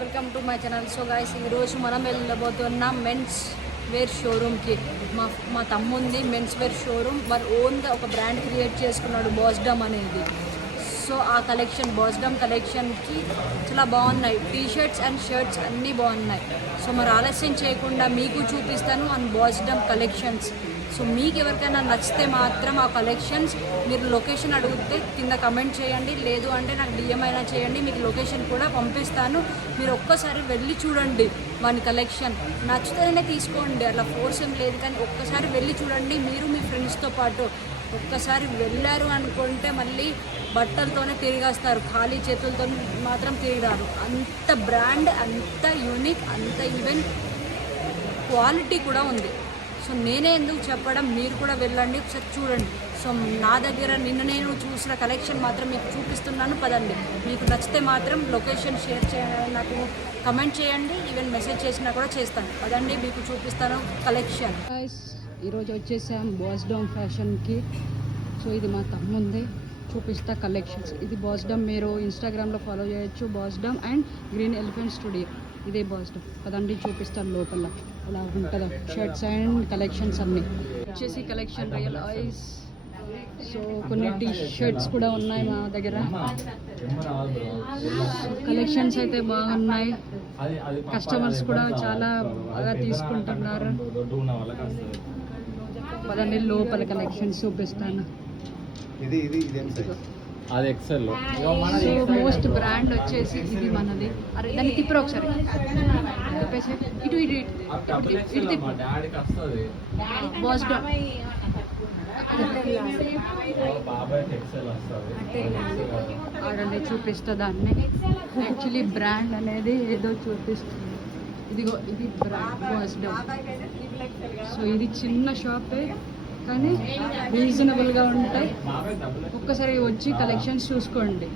Welcome to my channel. So guys, ఈరోజు మనం వెళ్ళబోతున్నాం men's wear షోరూమ్కి. మా తమ్ముంది మెన్స్ వేర్ షోరూమ్. వారు ఓన్గా ఒక బ్రాండ్ క్రియేట్ చేసుకున్నాడు, బాస్డమ్ అనేది. సో ఆ కలెక్షన్, బాస్డమ్ కలెక్షన్కి చాలా బాగున్నాయి. టీషర్ట్స్ అండ్ షర్ట్స్ అన్నీ బాగున్నాయి. సో మరి ఆలస్యం చేయకుండా మీకు చూపిస్తాను అండ్ బాస్డమ్ కలెక్షన్స్. సో మీకు ఎవరికైనా నచ్చితే మాత్రం ఆ కలెక్షన్స్ మీరు లొకేషన్ అడిగితే కింద కమెంట్ చేయండి, లేదు అంటే నాకు డిఎం అయినా చేయండి, మీకు లొకేషన్ కూడా పంపిస్తాను. మీరు ఒక్కసారి వెళ్ళి చూడండి వాని కలెక్షన్. నచ్చితేనే తీసుకోండి, అలా ఫోర్స్ ఏం లేదు, కానీ ఒక్కసారి వెళ్ళి చూడండి. మీరు మీ ఫ్రెండ్స్తో పాటు ఒక్కసారి వెళ్ళారు అనుకుంటే మళ్ళీ బట్టలతోనే తిరిగేస్తారు, ఖాళీ చేతులతో మాత్రం తిరిగారు. అంత బ్రాండ్, అంత యూనిక్, అంత ఈవెన్ క్వాలిటీ కూడా ఉంది. సో నేనే ఎందుకు చెప్పడం, మీరు కూడా వెళ్ళండి, ఒకసారి చూడండి. సో నా దగ్గర నిన్న నేను చూసిన కలెక్షన్ మాత్రం మీకు చూపిస్తున్నాను, పదండి. మీకు నచ్చితే మాత్రం లొకేషన్ షేర్ చేయండి, నాకు కమెంట్ చేయండి, ఈవెన్ మెసేజ్ చేసినా కూడా చేస్తాను. పదండి, మీకు చూపిస్తాను కలెక్షన్. ఈరోజు వచ్చేసాం బాస్డమ్ ఫ్యాషన్కి. సో ఇది మా తమ్ముంది, చూపిస్తా కలెక్షన్స్. ఇది బాస్డమ్, మీరు ఇన్స్టాగ్రామ్లో ఫాలో చేయొచ్చు, బాస్డమ్ అండ్ గ్రీన్ ఎలిఫెంట్ స్టూడియో. ఇదే బాస్డమ్. పదండి చూపిస్తాను లోపల అలా ఉంటుందా షర్ట్స్ అండ్ కలెక్షన్స్ అన్నీ. వచ్చేసి కలెక్షన్ రియల్ ఐస్. సో కొన్ని టీ షర్ట్స్ కూడా ఉన్నాయి మా దగ్గర. కలెక్షన్స్ అయితే బాగున్నాయి, కస్టమర్స్ కూడా చాలా బాగా తీసుకుంటున్నారు. పదండి లోపల కలెక్షన్స్ చూపిస్తాను. అది ఎక్సెల్. సో మోస్ట్ బ్రాండ్ వచ్చేసి ఇది మనది. అరే దాన్ని తిప్పరు ఒకసారి, తిప్పేసి ఇటు ఇటు ఇటు తిప్పు. బాస్డమ్ ఆడండి, చూపిస్తా దాన్ని. యాక్చువల్లీ బ్రాండ్ అనేది ఏదో చూపిస్తుంది. ఇదిగో ఇది బ్రాండ్ బాస్డమ్. సో ఇది చిన్న షాపే కానీ రీజనబుల్గా ఉంటాయి. ఒక్కసారి వచ్చి కలెక్షన్స్ చూసుకోండి.